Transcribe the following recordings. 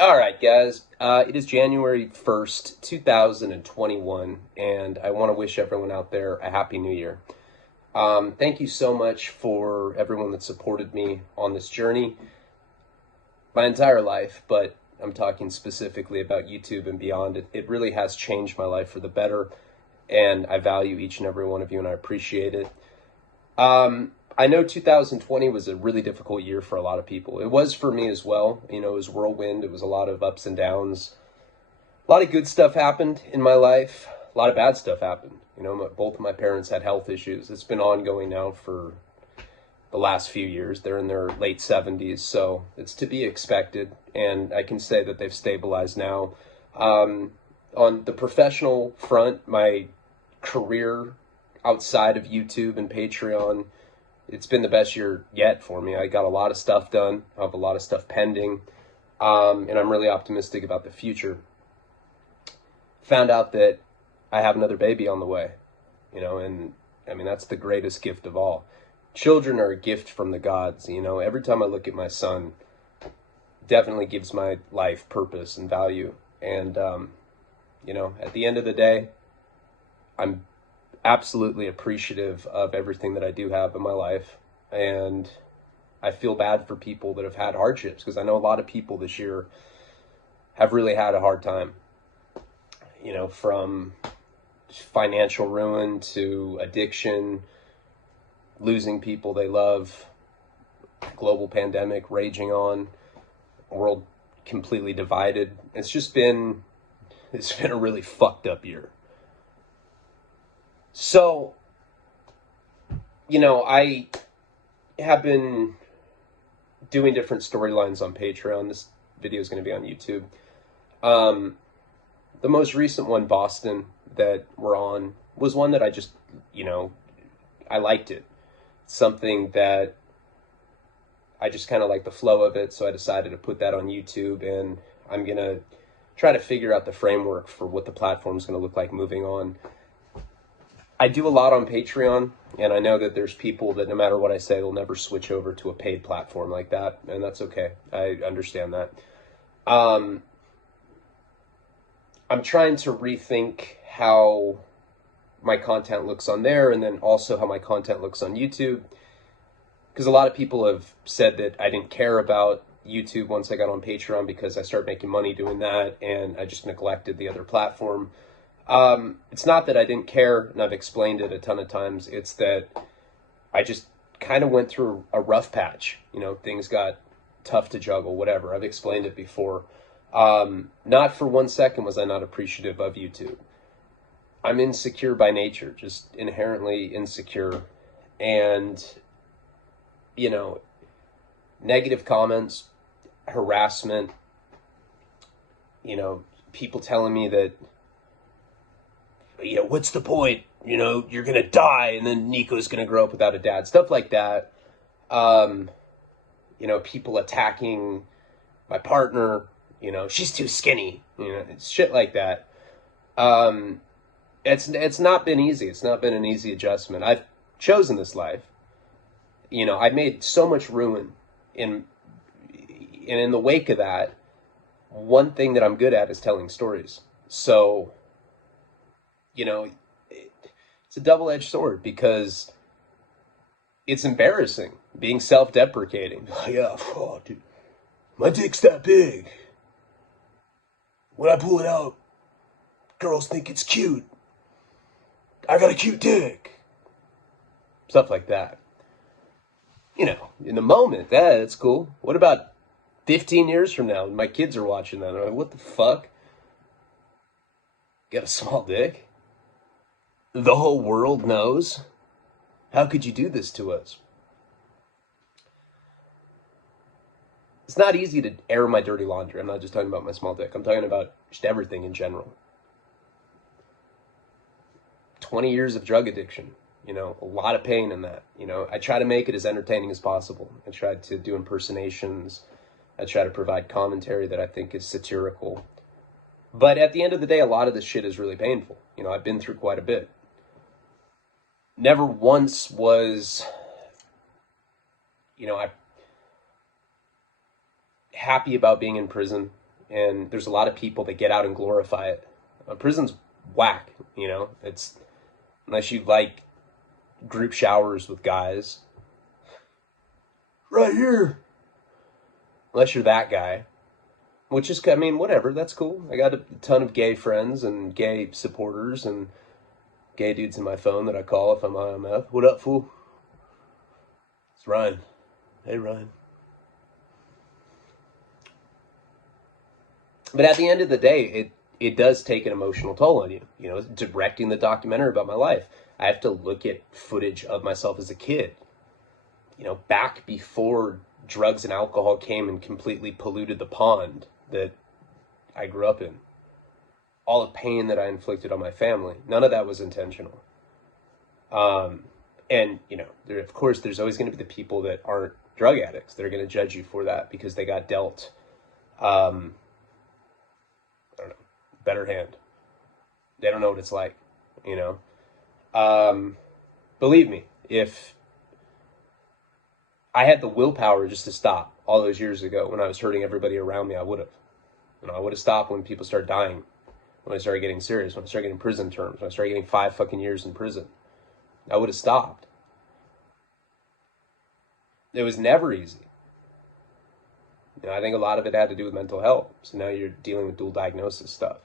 All right, guys. It is January 1st, 2021, and I want to wish everyone out there a Happy New Year. Thank you so much for everyone that supported me on this journey my entire life, but I'm talking specifically about YouTube and beyond. It really has changed my life for the better, and I value each and every one of you, and I appreciate it. I know 2020 was a really difficult year for a lot of people. It was for me as well. You know, it was whirlwind. It was a lot of ups and downs. A lot of good stuff happened in my life. A lot of bad stuff happened. You know, both of my parents had health issues. It's been ongoing now for the last few years. They're in their late 70s, so it's to be expected. And I can say that they've stabilized now. On the professional front, my career outside of YouTube and Patreon, it's been the best year yet for me. I got a lot of stuff done. I have a lot of stuff pending. And I'm really optimistic about the future. Found out that I have another baby on the way, you know, and I mean, that's the greatest gift of all. Children are a gift from the gods, you know. Every time I look at my son, definitely gives my life purpose and value. And, you know, at the end of the day, I'm absolutely appreciative of everything that I do have in my life, and I feel bad for people that have had hardships, because I know a lot of people this year have really had a hard time, you know, from financial ruin to addiction, losing people they love, global pandemic raging on, world completely divided. It's been a really fucked up year. So, you know, I have been doing different storylines on Patreon. This video is going to be on YouTube. The most recent one, Boston, that we're on, was one that I just, you know, I liked it. Something that I just kind of like the flow of it, so I decided to put that on YouTube, and I'm going to try to figure out the framework for what the platform is going to look like moving on. I do a lot on Patreon, and I know that there's people that no matter what I say, they'll never switch over to a paid platform like that, and that's okay. I understand that. I'm trying to rethink how my content looks on there, and then also how my content looks on YouTube, because a lot of people have said that I didn't care about YouTube once I got on Patreon because I started making money doing that, and I just neglected the other platform. It's not that I didn't care, and I've explained it a ton of times. It's that I just kind of went through a rough patch. You know, things got tough to juggle, whatever. I've explained it before. Not for 1 second was I not appreciative of YouTube. I'm insecure by nature, just inherently insecure. And, you know, negative comments, harassment, you know, people telling me that, you know, what's the point? You know, you're going to die, and then Nico's going to grow up without a dad. Stuff like that. You know, people attacking my partner. You know, she's too skinny. You know, shit like that. It's not been easy. It's not been an easy adjustment. I've chosen this life. You know, I made so much ruin in the wake of that, one thing that I'm good at is telling stories. So, you know, it's a double-edged sword, because it's embarrassing being self-deprecating. Yeah, oh, dude, my dick's that big. When I pull it out, girls think it's cute. I got a cute dick. Stuff like that. You know, in the moment, that's cool. What about 15 years from now when my kids are watching that? I'm like, what the fuck? Got a small dick? The whole world knows? How could you do this to us? It's not easy to air my dirty laundry. I'm not just talking about my small dick. I'm talking about just everything in general. 20 years of drug addiction. You know, a lot of pain in that. You know, I try to make it as entertaining as possible. I try to do impersonations. I try to provide commentary that I think is satirical. But at the end of the day, a lot of this shit is really painful. You know, I've been through quite a bit. Never once was, you know, I happy about being in prison. And there's a lot of people that get out and glorify it. Prison's whack, you know? It's, unless you like group showers with guys. Right here. Unless you're that guy. Which is, I mean, whatever, that's cool. I got a ton of gay friends and gay supporters and gay dudes in my phone that I call if I'm on meth. What up, fool? It's Ryan. Hey, Ryan. But at the end of the day, it does take an emotional toll on you. You know, directing the documentary about my life, I have to look at footage of myself as a kid. You know, back before drugs and alcohol came and completely polluted the pond that I grew up in. All the pain that I inflicted on my family, none of that was intentional. And, you know, of course, there's always going to be the people that aren't drug addicts. They're going to judge you for that because they got dealt I don't know, better hand. They don't know what it's like, you know. Believe me, if I had the willpower just to stop all those years ago when I was hurting everybody around me, I would have. You know, I would have stopped when people started dying, when I started getting serious, when I started getting prison terms, when I started getting 5 fucking years in prison. I would have stopped. It was never easy. You know, I think a lot of it had to do with mental health. So now you're dealing with dual diagnosis stuff.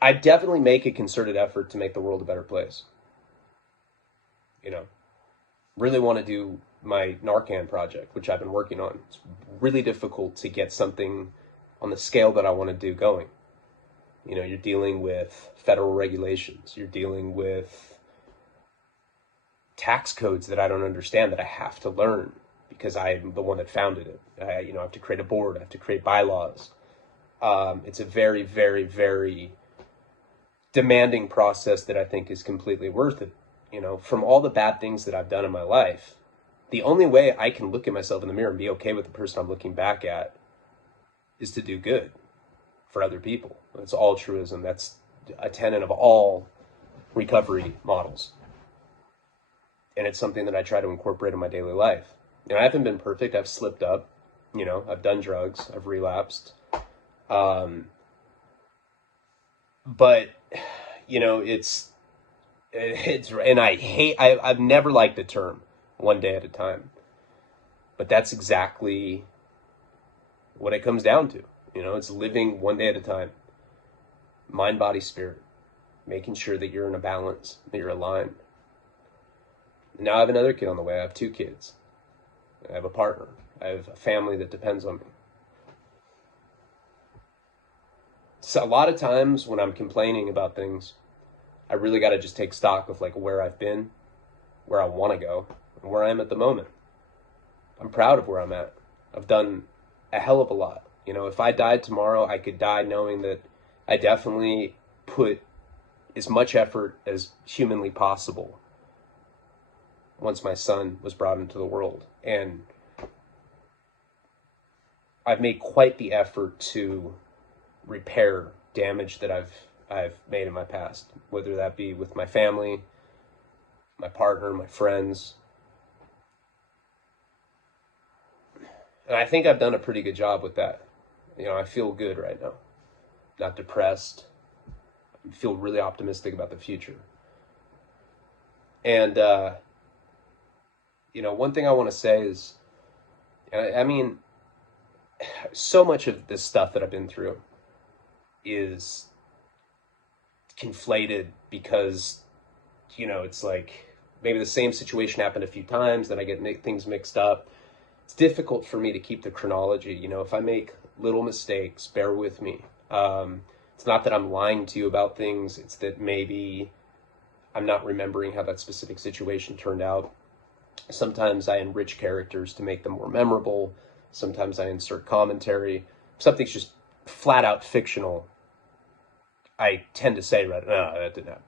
I definitely make a concerted effort to make the world a better place. You know, really want to do my Narcan Project, which I've been working on. It's really difficult to get something on the scale that I want to do going. You know, you're dealing with federal regulations. You're dealing with tax codes that I don't understand that I have to learn because I'm the one that founded it. I have to create a board. I have to create bylaws. It's a very, very, very demanding process that I think is completely worth it. You know, from all the bad things that I've done in my life, the only way I can look at myself in the mirror and be okay with the person I'm looking back at is to do good for other people. It's altruism. That's a tenet of all recovery models. And it's something that I try to incorporate in my daily life. You know, I haven't been perfect. I've slipped up. You know, I've done drugs. I've relapsed. But, you know, and I've never liked the term one day at a time. But that's exactly what it comes down to. You know, it's living one day at a time. Mind, body, spirit. Making sure that you're in a balance, that you're aligned. Now I have another kid on the way. I have 2 kids. I have a partner. I have a family that depends on me. So a lot of times when I'm complaining about things, I really got to just take stock of like where I've been, where I want to go, and where I am at the moment. I'm proud of where I'm at. I've done a hell of a lot. You know, if I died tomorrow, I could die knowing that I definitely put as much effort as humanly possible once my son was brought into the world. And I've made quite the effort to repair damage that I've made in my past, whether that be with my family, my partner, my friends. And I think I've done a pretty good job with that. You know, I feel good right now. Not depressed. I feel really optimistic about the future. And, you know, one thing I want to say is, I mean, so much of this stuff that I've been through is conflated because, you know, it's like maybe the same situation happened a few times, then I get things mixed up. It's difficult for me to keep the chronology. You know, if I make little mistakes, bear with me. It's not that I'm lying to you about things. It's that maybe I'm not remembering how that specific situation turned out. Sometimes I enrich characters to make them more memorable. Sometimes I insert commentary. If something's just flat out fictional, I tend to say, no, that didn't happen.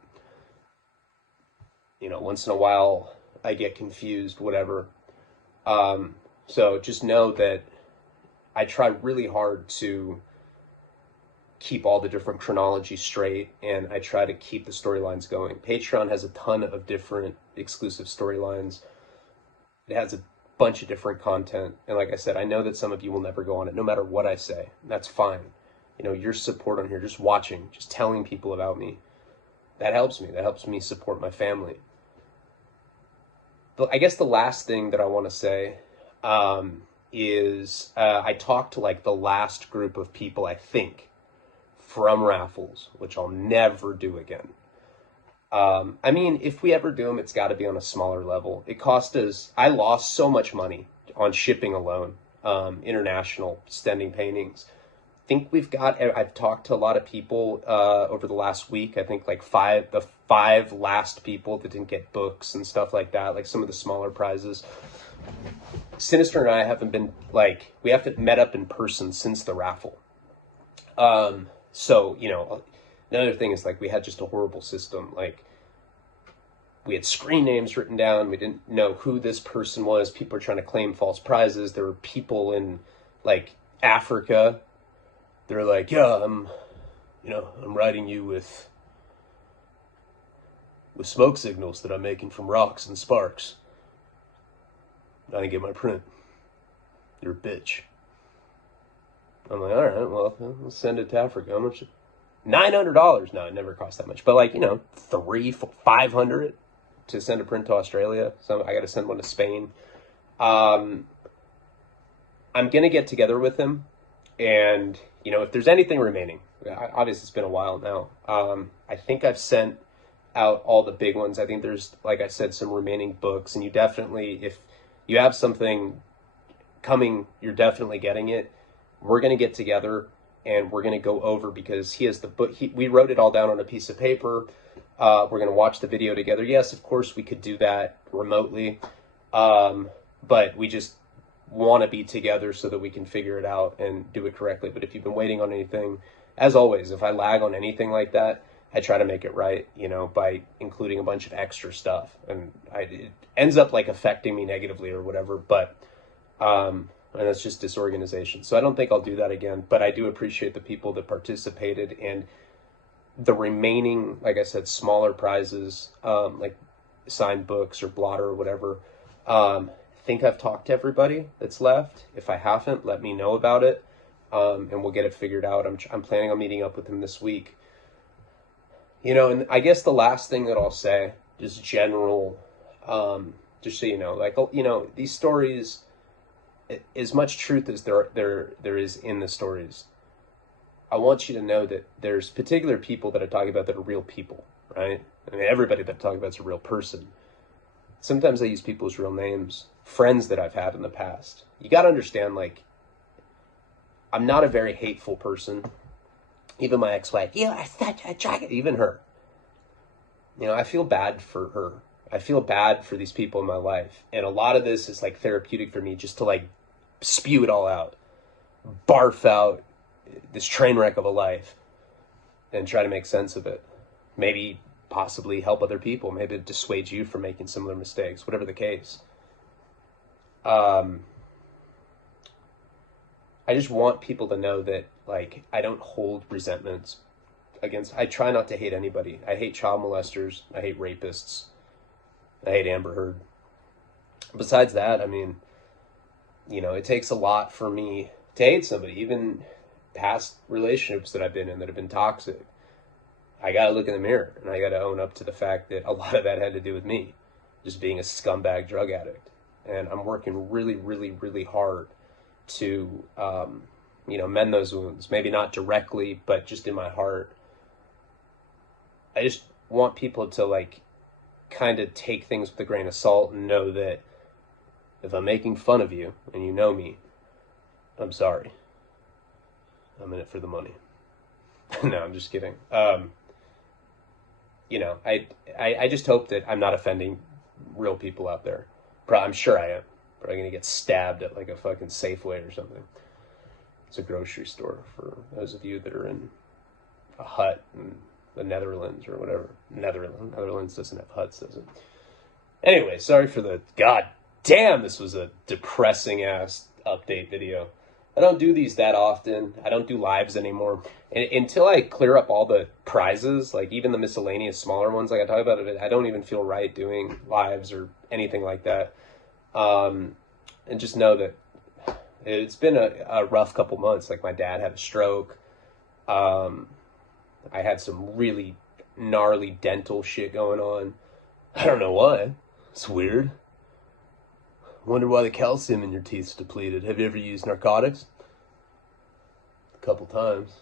You know, once in a while I get confused, whatever. So just know that I try really hard to keep all the different chronologies straight, and I try to keep the storylines going. Patreon has a ton of different exclusive storylines. It has bunch of different content. And like I said, I know that some of you will never go on it, no matter what I say. That's fine. You know, your support on here, just watching, just telling people about me, that helps me. That helps me support my family. But I guess the last thing that I want to say is I talked to like the last group of people, I think, from raffles, which I'll never do again. I mean, if we ever do them, it's got to be on a smaller level. It cost us, I lost so much money on shipping alone, international sending paintings. I think I've talked to a lot of people over the last week. I think like the five last people that didn't get books and stuff like that, like some of the smaller prizes. Sinister and I haven't been, like, we haven't met up in person since the raffle. So, you know, another thing is, like, we had just a horrible system. Like, we had screen names written down. We didn't know who this person was. People were trying to claim false prizes. There were people in, like, Africa. They're like, yeah, I'm riding you with smoke signals that I'm making from rocks and sparks. I didn't get my print. You're a bitch. I'm like, all right, well, let's send it to Africa. How much? $900. No, it never cost that much. But like, you know, $500 to send a print to Australia. So I got to send one to Spain. I'm gonna get together with him, and you know, if there's anything remaining, obviously it's been a while now. I think I've sent out all the big ones. I think there's, like I said, some remaining books, and you definitely, if you have something coming, you're definitely getting it. We're going to get together and we're going to go over, because he has the book. We wrote it all down on a piece of paper. We're going to watch the video together. Yes, of course we could do that remotely. But we just want to be together so that we can figure it out and do it correctly. But if you've been waiting on anything, as always, if I lag on anything like that, I try to make it right, you know, by including a bunch of extra stuff, and it ends up like affecting me negatively or whatever, but, and that's just disorganization. So I don't think I'll do that again, but I do appreciate the people that participated, and the remaining, like I said, smaller prizes, like signed books or blotter or whatever. I think I've talked to everybody that's left. If I haven't, let me know about it. And we'll get it figured out. I'm planning on meeting up with him this week. You know, and I guess the last thing that I'll say, just general, just so you know, like, you know, these stories, as much truth as there is in the stories, I want you to know that there's particular people that I talk about that are real people, right? I mean, everybody that I talk about is a real person. Sometimes I use people's real names, friends that I've had in the past. You got to understand, like, I'm not a very hateful person. Even my ex-wife, I thought I tried it. Even her. You know, I feel bad for her. I feel bad for these people in my life. And a lot of this is like therapeutic for me, just to like spew it all out. Barf out this train wreck of a life and try to make sense of it. Maybe possibly help other people. Maybe dissuade you from making similar mistakes, whatever the case. I just want people to know that, like, I don't hold resentments against, I try not to hate anybody. I hate child molesters. I hate rapists. I hate Amber Heard. Besides that, I mean, you know, it takes a lot for me to hate somebody, even past relationships that I've been in that have been toxic. I got to look in the mirror and I got to own up to the fact that a lot of that had to do with me, just being a scumbag drug addict. And I'm working really, really, really hard to, you know, mend those wounds. Maybe not directly, but just in my heart. I just want people to, like, kind of take things with a grain of salt and know that if I'm making fun of you and you know me, I'm sorry. I'm in it for the money. No, I'm just kidding. You know, I just hope that I'm not offending real people out there. I'm sure I am. Probably going to get stabbed at like a fucking Safeway or something. It's a grocery store for those of you that are in a hut in the Netherlands or whatever. Netherlands doesn't have huts, does it? Anyway, sorry for the... God damn, this was a depressing ass update video. I don't do these that often. I don't do lives anymore. And until I clear up all the prizes, like even the miscellaneous smaller ones, like I talk about it, I don't even feel right doing lives or anything like that. and just know that it's been a rough couple months. Like, my dad had a stroke. I had some really gnarly dental shit going on. I don't know why. It's weird. Wonder why the calcium in your teeth's depleted. Have you ever used narcotics? A couple times.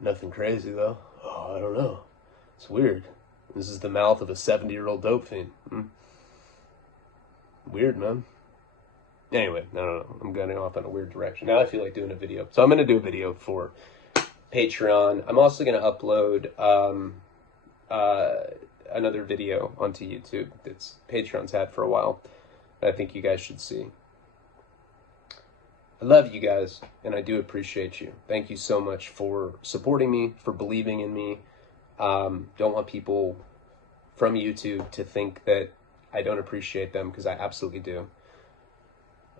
Nothing crazy, though. Oh, I don't know. It's weird. This is the mouth of a 70-year-old dope fiend. Weird, man. Anyway, I don't know. I'm getting off on a weird direction. Now I feel like doing a video. So I'm going to do a video for Patreon. I'm also going to upload another video onto YouTube that's Patreon's had for a while that I think you guys should see. I love you guys, and I do appreciate you. Thank you so much for supporting me, for believing in me. Don't want people from YouTube to think that I don't appreciate them, because I absolutely do.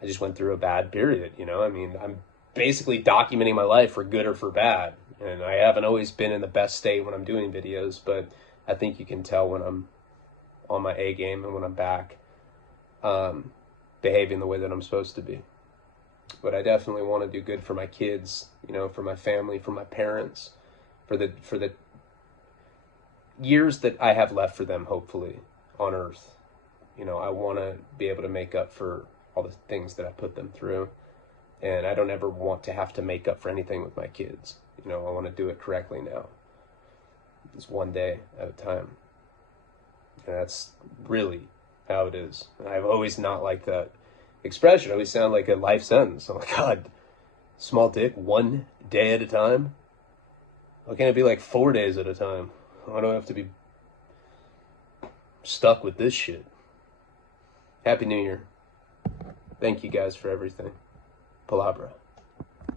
I just went through a bad period, you know? I mean, I'm basically documenting my life for good or for bad. And I haven't always been in the best state when I'm doing videos, but I think you can tell when I'm on my A game and when I'm back, behaving the way that I'm supposed to be. But I definitely want to do good for my kids, you know, for my family, for my parents, for the years that I have left for them, hopefully, on Earth. You know, I want to be able to make up for all the things that I put them through. And I don't ever want to have to make up for anything with my kids. You know, I want to do it correctly now. It's one day at a time. And that's really how it is. I've always not liked that expression. I always sound like a life sentence. Oh my God, small dick, one day at a time? Why can't it be like 4 days at a time? Why do I have to be stuck with this shit? Happy New Year. Thank you guys for everything. Palabra.